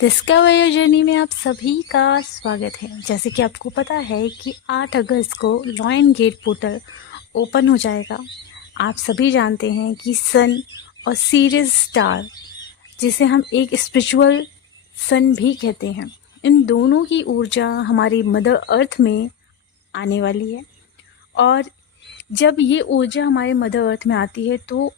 Discover your journey में आप सभी का स्वागत है। जैसे कि आपको पता है कि 8 अगस्त को लॉयन गेट पोर्टल ओपन हो जाएगा। आप सभी जानते हैं कि सन और सीरियस स्टार, जिसे हम एक स्पिरिचुअल सन भी कहते हैं, इन दोनों की ऊर्जा हमारी मदर अर्थ में आने वाली है। और जब ये ऊर्जा हमारे मदर अर्थ में आती है तो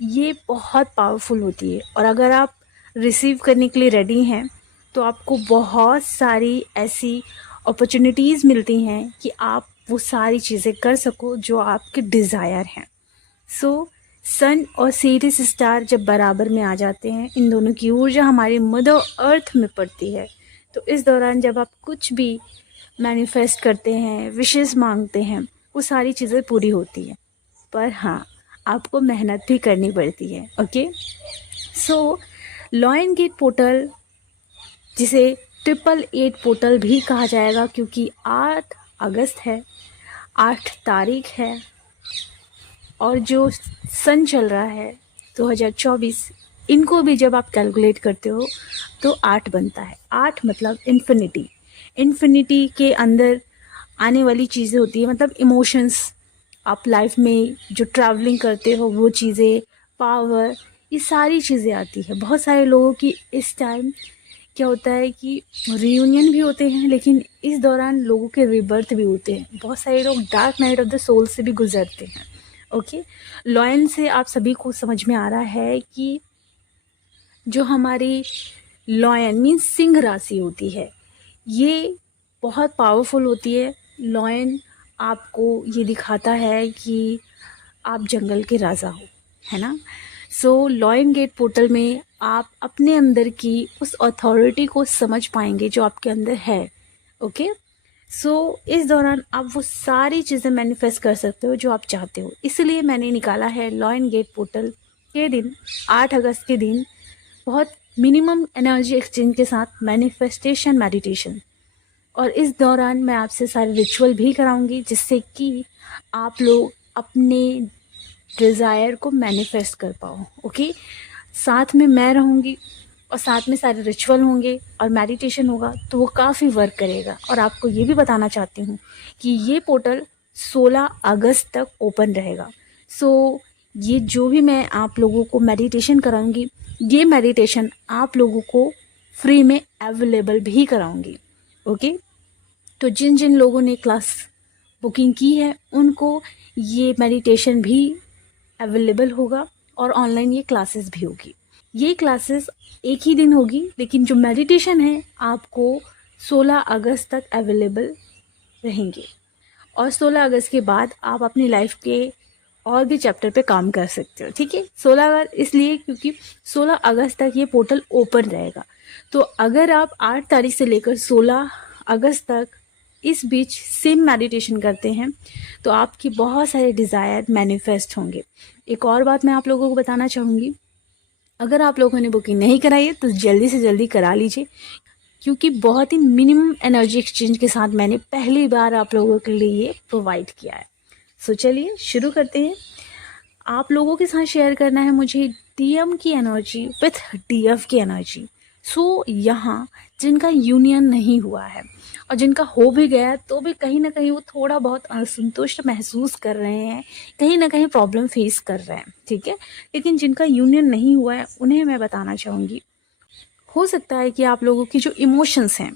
ये बहुत पावरफुल होती है। और अगर आप रिसीव करने के लिए रेडी हैं तो आपको बहुत सारी ऐसी अपॉर्चुनिटीज़ मिलती हैं कि आप वो सारी चीज़ें कर सको जो आपके डिज़ायर हैं। सो सन और सीरियस स्टार जब बराबर में आ जाते हैं, इन दोनों की ऊर्जा हमारी मदर अर्थ में पड़ती है। तो इस दौरान जब आप कुछ भी मैनिफेस्ट करते हैं, विशेस मांगते हैं, वो सारी चीज़ें पूरी होती हैं। पर हाँ, आपको मेहनत भी करनी पड़ती है। ओके, सो लॉयन गेट पोर्टल, जिसे 888 पोर्टल भी कहा जाएगा, क्योंकि 8 अगस्त है, 8 तारीख है, और जो सन चल रहा है 2024, इनको भी जब आप कैलकुलेट करते हो तो 8 बनता है। 8 मतलब इन्फिनिटी। इन्फिनिटी के अंदर आने वाली चीज़ें होती है, मतलब इमोशंस। आप लाइफ में जो ट्रैवलिंग करते हो वो चीज़ें, पावर, ये सारी चीज़ें आती है। बहुत सारे लोगों की इस टाइम क्या होता है कि रियूनियन भी होते हैं, लेकिन इस दौरान लोगों के रिबर्थ भी होते हैं। बहुत सारे लोग dark night of the soul से भी गुजरते हैं। ओके, लॉयन से आप सभी को समझ में आ रहा है कि जो हमारी लॉयन मीन्स सिंह राशि होती है, ये बहुत पावरफुल होती है। लॉयन आपको ये दिखाता है कि आप जंगल के राजा हो, है ना। सो लॉयन गेट पोर्टल में आप अपने अंदर की उस अथॉरिटी को समझ पाएंगे जो आपके अंदर है। ओके, सो इस दौरान आप वो सारी चीज़ें मैनिफेस्ट कर सकते हो जो आप चाहते हो। इसलिए मैंने निकाला है लॉयन गेट पोर्टल के दिन, 8 अगस्त के दिन, बहुत मिनिमम एनर्जी एक्सचेंज के साथ मैनिफेस्टेशन मेडिटेशन। और इस दौरान मैं आपसे सारे रिचुअल भी कराऊंगी, जिससे कि आप लोग अपने डिज़ायर को मैनिफेस्ट कर पाओ। ओके, साथ में मैं रहूँगी और साथ में सारे रिचुअल होंगे और मेडिटेशन होगा, तो वो काफ़ी वर्क करेगा। और आपको ये भी बताना चाहती हूँ कि ये पोर्टल 16 अगस्त तक ओपन रहेगा। सो ये जो भी मैं आप लोगों को मेडिटेशन कराऊंगी, ये मेडिटेशन आप लोगों को फ्री में अवेलेबल भी कराऊंगी। ओके, तो जिन जिन लोगों ने क्लास बुकिंग की है उनको ये मेडिटेशन भी अवेलेबल होगा, और ऑनलाइन ये क्लासेस भी होगी। ये क्लासेस एक ही दिन होगी, लेकिन जो मेडिटेशन है आपको 16 अगस्त तक अवेलेबल रहेंगे। और 16 अगस्त के बाद आप अपनी लाइफ के और भी चैप्टर पे काम कर सकते हो। ठीक है, 16 अगस्त इसलिए क्योंकि 16 अगस्त तक ये पोर्टल ओपन रहेगा। तो अगर आप 8 तारीख से लेकर 16 अगस्त तक इस बीच सेम मेडिटेशन करते हैं तो आपकी बहुत सारे डिज़ायर मैनिफेस्ट होंगे। एक और बात मैं आप लोगों को बताना चाहूँगी, अगर आप लोगों ने बुकिंग नहीं कराई है तो जल्दी से जल्दी करा लीजिए, क्योंकि बहुत ही मिनिमम एनर्जी एक्सचेंज के साथ मैंने पहली बार आप लोगों के लिए ये प्रोवाइड किया है। सो चलिए शुरू करते हैं। आप लोगों के साथ शेयर करना है मुझे डीएम की एनर्जी विथ डीएफ की एनर्जी। सो यहाँ जिनका यूनियन नहीं हुआ है और जिनका हो भी गया तो भी कहीं ना कहीं वो थोड़ा बहुत असंतुष्ट महसूस कर रहे हैं, कहीं ना कहीं प्रॉब्लम फेस कर रहे हैं, ठीक है। लेकिन जिनका यूनियन नहीं हुआ है उन्हें मैं बताना चाहूँगी, हो सकता है कि आप लोगों की जो इमोशंस हैं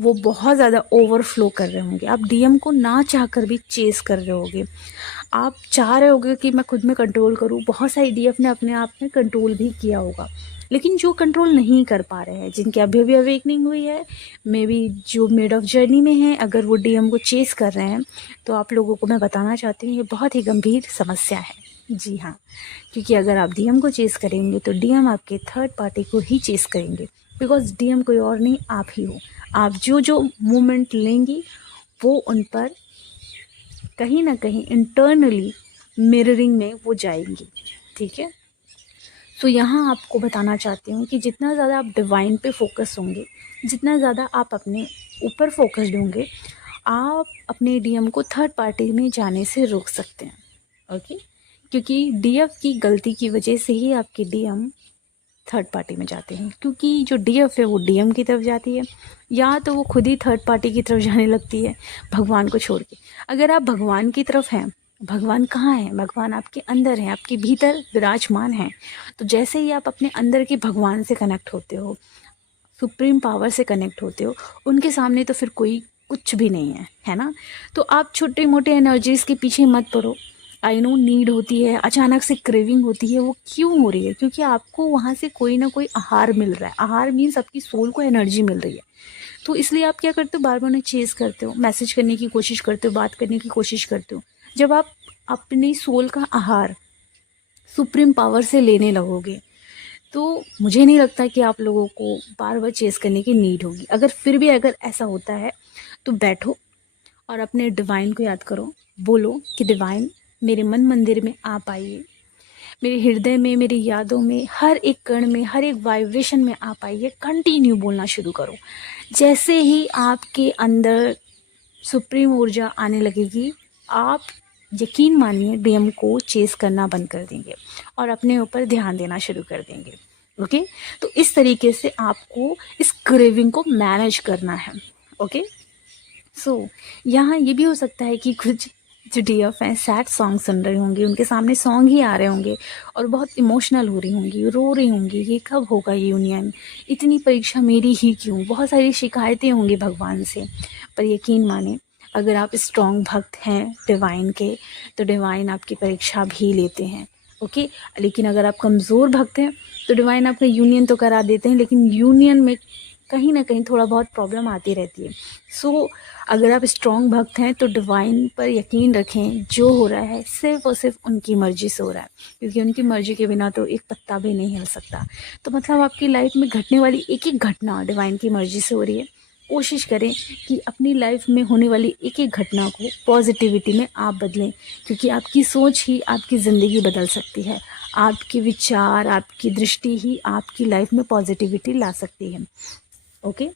वो बहुत ज़्यादा ओवरफ्लो कर रहे होंगे। आप डीएम को ना चाह कर भी चेस कर रहे होगे। आप चाह रहे होगे कि मैं खुद में कंट्रोल करूं। बहुत सारी डीएफ ने अपने आप में कंट्रोल भी किया होगा, लेकिन जो कंट्रोल नहीं कर पा रहे हैं, जिनकी अभी भी अवेकनिंग हुई है, मे बी जो मिड ऑफ जर्नी में है, अगर वो डीएम को चेस कर रहे हैं तो आप लोगों को मैं बताना चाहती हूँ ये बहुत ही गंभीर समस्या है। जी हाँ, क्योंकि अगर आप डीएम को चेस करेंगे तो डीएम आपके थर्ड पार्टी को ही चेस करेंगे, बिकॉज डीएम कोई और नहीं, आप ही हो। आप जो जो मूवमेंट लेंगी वो उन पर कहीं ना कहीं इंटरनली मिररिंग में वो जाएंगी, ठीक है। तो यहाँ आपको बताना चाहती हूँ कि जितना ज़्यादा आप डिवाइन पे फोकस होंगे, जितना ज़्यादा आप अपने ऊपर फोकस्ड होंगे, आप अपने डीएम को थर्ड पार्टी में जाने से रोक सकते हैं। ओके, क्योंकि डीएफ की गलती की वजह से ही आपके डीएम थर्ड पार्टी में जाते हैं, क्योंकि जो डीएफ है वो डीएम की तरफ जाती है, या तो वो खुद ही थर्ड पार्टी की तरफ जाने लगती है भगवान को छोड़ के। अगर आप भगवान की तरफ हैं, भगवान कहाँ है? भगवान आपके अंदर है, आपके भीतर विराजमान है। तो जैसे ही आप अपने अंदर के भगवान से कनेक्ट होते हो, सुप्रीम पावर से कनेक्ट होते हो, उनके सामने तो फिर कोई कुछ भी नहीं है ना। तो आप छोटे मोटे एनर्जीज़ के पीछे मत पड़ो। आई नो नीड होती है, अचानक से क्रेविंग होती है, वो क्यों हो रही है? क्योंकि आपको वहाँ से कोई ना कोई आहार मिल रहा है। आहार मीन्स आपकी सोल को एनर्जी मिल रही है। तो इसलिए आप क्या करते हो? बार बार उन्हें चेज़ करते हो, मैसेज करने की कोशिश करते हो, बात करने की कोशिश करते हो। जब आप अपनी सोल का आहार सुप्रीम पावर से लेने लगोगे, तो मुझे नहीं लगता कि आप लोगों को बार बार चेज़ करने की नीड होगी। अगर फिर भी अगर ऐसा होता है तो बैठो और अपने डिवाइन को याद करो। बोलो कि डिवाइन मेरे मन मंदिर में आप आइए, मेरे हृदय में, मेरी यादों में, हर एक कण में, हर एक वाइब्रेशन में आप आइए। कंटिन्यू बोलना शुरू करो। जैसे ही आपके अंदर सुप्रीम ऊर्जा आने लगेगी, आप यकीन मानिए डीएम को चेस करना बंद कर देंगे और अपने ऊपर ध्यान देना शुरू कर देंगे। ओके, तो इस तरीके से आपको इस क्रेविंग को मैनेज करना है। ओके, सो यहाँ ये भी हो सकता है कि कुछ जो डीएफ हैं सैड सॉन्ग सुन रहे होंगे, उनके सामने सॉन्ग ही आ रहे होंगे और बहुत इमोशनल हो रही होंगी, रो रही होंगी, ये कब होगा यूनियन, इतनी परीक्षा मेरी ही क्यों, बहुत सारी शिकायतें होंगी भगवान से। पर यकीन माने, अगर आप स्ट्रॉन्ग भक्त हैं डिवाइन के, तो डिवाइन आपकी परीक्षा भी लेते हैं। ओके, लेकिन अगर आप कमज़ोर भक्त हैं तो डिवाइन आपका यूनियन तो करा देते हैं, लेकिन यूनियन में कहीं ना कहीं थोड़ा बहुत प्रॉब्लम आती रहती है। सो अगर आप स्ट्रॉन्ग भक्त हैं तो डिवाइन पर यकीन रखें, जो हो रहा है सिर्फ और सिर्फ उनकी मर्ज़ी से हो रहा है, क्योंकि उनकी मर्ज़ी के बिना तो एक पत्ता भी नहीं हिल सकता। तो मतलब आपकी लाइफ में घटने वाली एक एक घटना डिवाइन की मर्ज़ी से हो रही है। कोशिश करें कि अपनी लाइफ में होने वाली एक एक घटना को पॉजिटिविटी में आप बदलें, क्योंकि आपकी सोच ही आपकी ज़िंदगी बदल सकती है। आपके विचार, आपकी दृष्टि ही आपकी लाइफ में पॉजिटिविटी ला सकती है। ओके,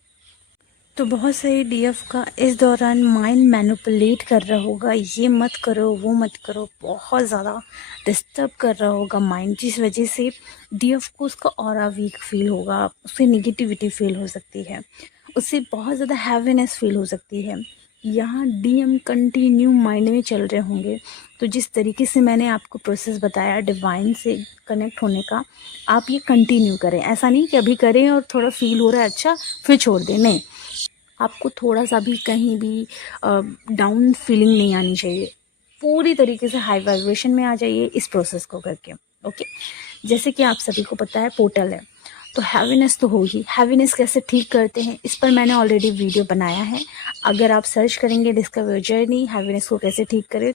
तो बहुत सही डीएफ का इस दौरान माइंड मैनिपुलेट कर रहा होगा, ये मत करो, वो मत करो, बहुत ज़्यादा डिस्टर्ब कर रहा होगा माइंड, जिस वजह से डीएफ को उसका ऑरा वीक फील होगा, उससे निगेटिविटी फील हो सकती है, उससे बहुत ज़्यादा हैवीनेस फील हो सकती है। यहाँ डीएम कंटिन्यू माइंड में चल रहे होंगे। तो जिस तरीके से मैंने आपको प्रोसेस बताया डिवाइन से कनेक्ट होने का, आप ये कंटिन्यू करें। ऐसा नहीं कि अभी करें और थोड़ा फील हो रहा है अच्छा फिर छोड़ दें, नहीं। आपको थोड़ा सा भी कहीं भी डाउन फीलिंग नहीं आनी चाहिए। पूरी तरीके से हाई वाइब्रेशन में आ जाइए इस प्रोसेस को करके। ओके, जैसे कि आप सभी को पता है पोर्टल है, तो हैवीनेस तो होगी। हैवीनेस कैसे ठीक करते हैं, इस पर मैंने ऑलरेडी वीडियो बनाया है। अगर आप सर्च करेंगे डिस्कवर जर्नी हैवीनेस को कैसे ठीक करें,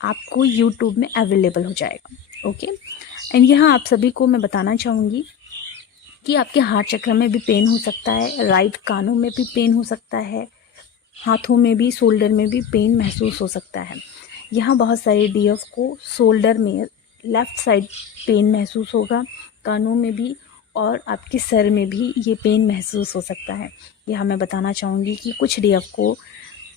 आपको यूट्यूब में अवेलेबल हो जाएगा। ओके, एंड यहाँ आप सभी को मैं बताना चाहूँगी कि आपके हार्ट चक्र में भी पेन हो सकता है, राइट कानों में भी पेन हो सकता है, हाथों में भी, शोल्डर में भी पेन महसूस हो सकता है। यहाँ बहुत सारे डीएफ को शोल्डर में लेफ़्ट साइड पेन महसूस होगा, कानों में भी और आपके सर में भी ये पेन महसूस हो सकता है। यहाँ मैं बताना चाहूँगी कि कुछ डीएफ को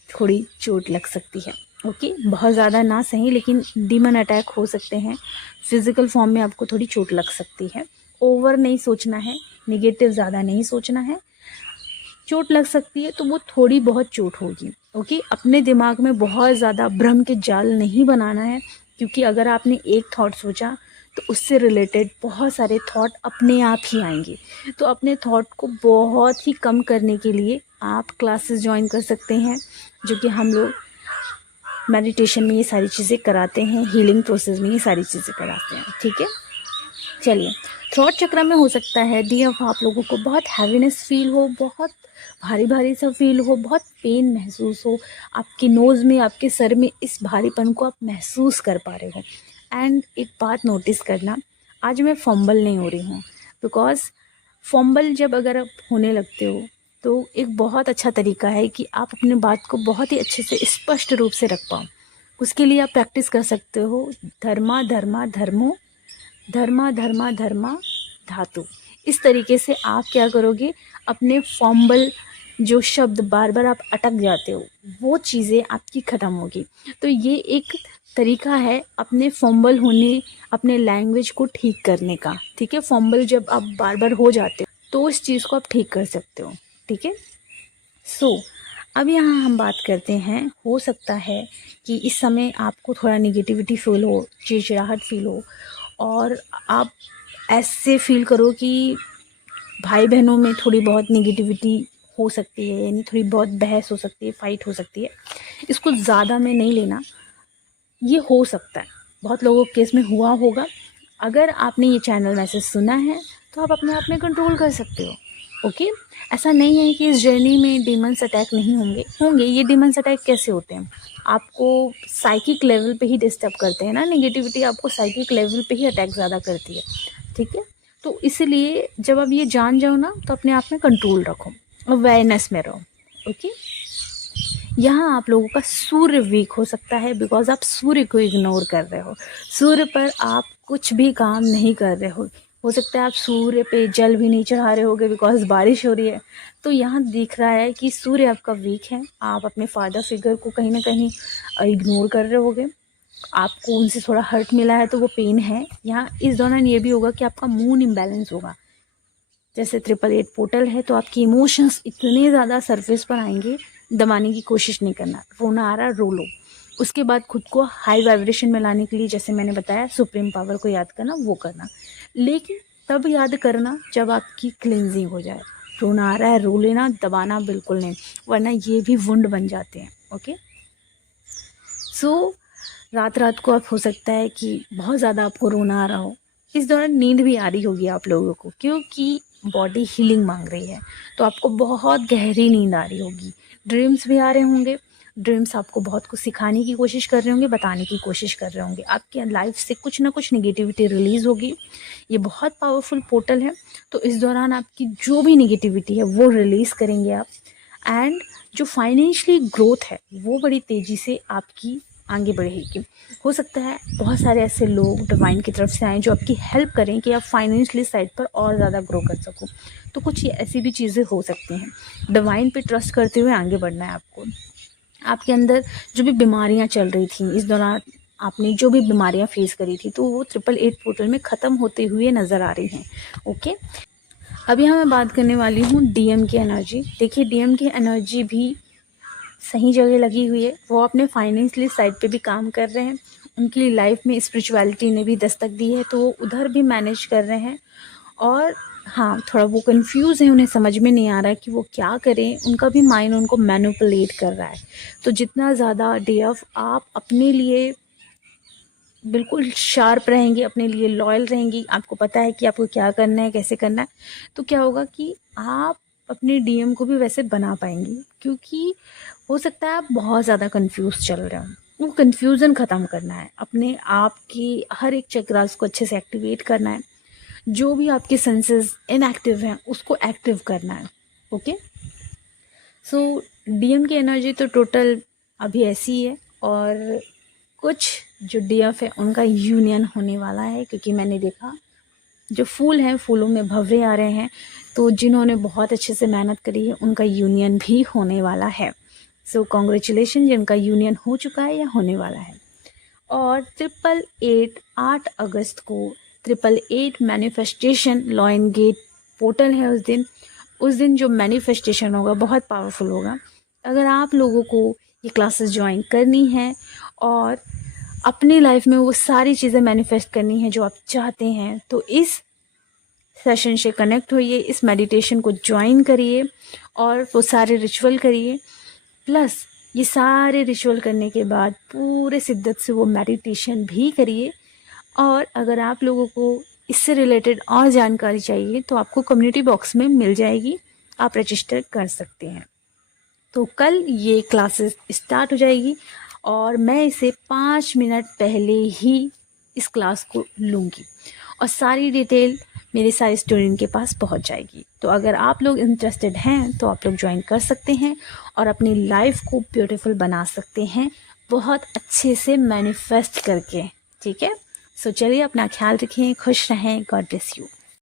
थोड़ी चोट लग सकती है। ओके, बहुत ज़्यादा ना सही, लेकिन डीमन अटैक हो सकते हैं, फिज़िकल फॉर्म में आपको थोड़ी चोट लग सकती है। ओवर नहीं सोचना है, नेगेटिव ज़्यादा नहीं सोचना है। चोट लग सकती है तो वो थोड़ी बहुत चोट होगी। ओके, अपने दिमाग में बहुत ज़्यादा भ्रम के जाल नहीं बनाना है, क्योंकि अगर आपने एक थॉट सोचा तो उससे रिलेटेड बहुत सारे थॉट अपने आप ही आएंगे। तो अपने थॉट को बहुत ही कम करने के लिए आप क्लासेस ज्वाइन कर सकते हैं, जो कि हम लोग मेडिटेशन में ये सारी चीज़ें कराते हैं, हीलिंग प्रोसेस में ये सारी चीज़ें कराते हैं। ठीक है, चलिए। थ्रोट चक्र में हो सकता है डीएफ आप लोगों को बहुत हैवीनेस फील हो, बहुत भारी भारी सा फील हो, बहुत पेन महसूस हो, आपकी नोज़ में, आपके सर में इस भारीपन को आप महसूस कर पा रहे हो। एंड एक बात नोटिस करना, आज मैं फंबल नहीं हो रही हूँ, बिकॉज फंबल जब अगर आप होने लगते हो तो एक बहुत अच्छा तरीका है कि आप अपने बात को बहुत ही अच्छे से स्पष्ट रूप से रख पाओ। उसके लिए आप प्रैक्टिस कर सकते हो धर्मा धर्मा धर्मो, धर्मा धर्मा धर्मा धातु। इस तरीके से आप क्या करोगे, अपने फॉम्बल जो शब्द बार बार आप अटक जाते हो, वो चीज़ें आपकी ख़त्म होगी। तो ये एक तरीका है अपने फंबल होने, अपने लैंग्वेज को ठीक करने का। ठीक है, फंबल जब आप बार बार हो जाते हो तो उस चीज़ को आप ठीक कर सकते हो। ठीक है, अब यहाँ हम बात करते हैं, हो सकता है कि इस समय आपको थोड़ा निगेटिविटी फील हो, चिड़चिड़ाहट फील हो, और आप ऐसे फील करो कि भाई बहनों में थोड़ी बहुत निगेटिविटी हो सकती है, यानी थोड़ी बहुत बहस हो सकती है, फाइट हो सकती है। इसको ज़्यादा में नहीं लेना, ये हो सकता है, बहुत लोगों के केस में हुआ होगा। अगर आपने ये चैनल मैसेज सुना है तो आप अपने आप में कंट्रोल कर सकते हो। ओके, ऐसा नहीं है कि इस जर्नी में डीमंस अटैक नहीं होंगे। ये डीमंस अटैक कैसे होते हैं, आपको साइकिक लेवल पे ही डिस्टर्ब करते हैं ना। नेगेटिविटी आपको साइकिक लेवल पे ही अटैक ज़्यादा करती है। ठीक है, तो इसलिए जब आप ये जान जाओ ना, तो अपने आप में कंट्रोल रखो, अवेयरनेस में रहो। ओके, यहाँ आप लोगों का सूर्य वीक हो सकता है, बिकॉज आप सूर्य को इग्नोर कर रहे हो। सूर्य पर आप कुछ भी काम नहीं कर रहे हो सकता है आप सूर्य पे जल भी नहीं चढ़ा रहे होगे, बिकॉज बारिश हो रही है। तो यहाँ दिख रहा है कि सूर्य आपका वीक है, आप अपने फादर फिगर को कहीं ना कहीं इग्नोर कर रहे होगे, आपको उनसे थोड़ा हर्ट मिला है तो वो पेन है। यहाँ इस दौरान ये भी होगा कि आपका मूड इम्बैलेंस होगा। जैसे 888 पोर्टल है, तो आपके इमोशंस इतने ज़्यादा सरफेस पर आएंगे, दबाने की कोशिश नहीं करना। रोना आ रहा, रो लो। उसके बाद खुद को हाई वाइब्रेशन में लाने के लिए, जैसे मैंने बताया, सुप्रीम पावर को याद करना, वो करना। लेकिन तब याद करना जब आपकी क्लिनजिंग हो जाए। रोना आ रहा है, रो लेना, दबाना बिल्कुल नहीं, वरना ये भी वुंड बन जाते हैं। ओके, रात को आप, हो सकता है कि बहुत ज़्यादा आपको रोना आ रहा हो। इस दौरान नींद भी आ रही होगी आप लोगों को, क्योंकि बॉडी हीलिंग मांग रही है, तो आपको बहुत गहरी नींद आ रही होगी। ड्रीम्स भी आ रहे होंगे, ड्रीम्स आपको बहुत कुछ सिखाने की कोशिश कर रहे होंगे, बताने की कोशिश कर रहे होंगे। आपके लाइफ से कुछ ना कुछ निगेटिविटी रिलीज़ होगी। ये बहुत पावरफुल पोर्टल है, तो इस दौरान आपकी जो भी निगेटिविटी है वो रिलीज़ करेंगे आप। एंड जो फाइनेंशियली ग्रोथ है वो बड़ी तेज़ी से आपकी आगे बढ़ेगी। हो सकता है बहुत सारे ऐसे लोग डिवाइन की तरफ से आएँ जो आपकी हेल्प करें कि आप फाइनेंशियली साइड पर और ज़्यादा ग्रो कर सको। तो कुछ ऐसी भी चीज़ें हो सकती हैं। डिवाइन पे ट्रस्ट करते हुए आगे बढ़ना है आपको। आपके अंदर जो भी बीमारियां चल रही थी इस दौरान, आपने जो भी बीमारियां फेस करी थी, तो वो 888 पोर्टल में ख़त्म होते हुए नज़र आ रही हैं। ओके, अभी मैं बात करने वाली हूँ डीएम की एनर्जी। देखिए, डीएम की एनर्जी भी सही जगह लगी हुई है, वो अपने फाइनेंशियली साइड पे भी काम कर रहे हैं। उनकी लाइफ में स्पिरिचुअलिटी ने भी दस्तक दी है, तो वो उधर भी मैनेज कर रहे हैं। और हाँ, थोड़ा वो कंफ्यूज है, उन्हें समझ में नहीं आ रहा है कि वो क्या करें। उनका भी माइंड उनको मैनिपुलेट कर रहा है। तो जितना ज़्यादा डीएफ आप अपने लिए बिल्कुल शार्प रहेंगी, अपने लिए लॉयल रहेंगी, आपको पता है कि आपको क्या करना है, कैसे करना है, तो क्या होगा कि आप अपने डीएम को भी वैसे बना पाएंगी। क्योंकि हो सकता है आप बहुत ज़्यादा कंफ्यूज चल रहे हो, वो कन्फ्यूज़न ख़त्म करना है, अपने आप की हर एक चक्रास को अच्छे से एक्टिवेट करना है, जो भी आपके सेंसेस इनएक्टिव हैं उसको एक्टिव करना है। ओके, डीएम की एनर्जी तो टोटल अभी ऐसी ही है। और कुछ जो डीएफ है उनका यूनियन होने वाला है, क्योंकि मैंने देखा जो फूल हैं, फूलों में भंवरे आ रहे हैं। तो जिन्होंने बहुत अच्छे से मेहनत करी है उनका यूनियन भी होने वाला है। कॉन्ग्रेचुलेशन जिनका यूनियन हो चुका है या होने वाला है। और 8 अगस्त को 888 मैनिफेस्टेशन लॉयन गेट पोर्टल है। उस दिन जो मैनिफेस्टेशन होगा बहुत पावरफुल होगा। अगर आप लोगों को ये क्लासेस ज्वाइन करनी है और अपनी लाइफ में वो सारी चीज़ें मैनिफेस्ट करनी है जो आप चाहते हैं, तो इस सेशन से कनेक्ट होइए, इस मेडिटेशन को ज्वाइन करिए और वो सारे रिचुअल करिए। प्लस ये सारे रिचुअल करने के बाद पूरे शिद्दत से वो मेडिटेशन भी करिए। और अगर आप लोगों को इससे रिलेटेड और जानकारी चाहिए तो आपको कम्युनिटी बॉक्स में मिल जाएगी, आप रजिस्टर कर सकते हैं। तो कल ये क्लासेस स्टार्ट हो जाएगी और मैं इसे 5 मिनट पहले ही इस क्लास को लूँगी और सारी डिटेल मेरे सारे स्टूडेंट के पास पहुंच जाएगी। तो अगर आप लोग इंटरेस्टेड हैं तो आप लोग ज्वाइन कर सकते हैं और अपनी लाइफ को ब्यूटीफुल बना सकते हैं, बहुत अच्छे से मैनिफेस्ट करके। ठीक है, चलिए अपना ख्याल रखें, खुश रहें, गॉड ब्लेस यू।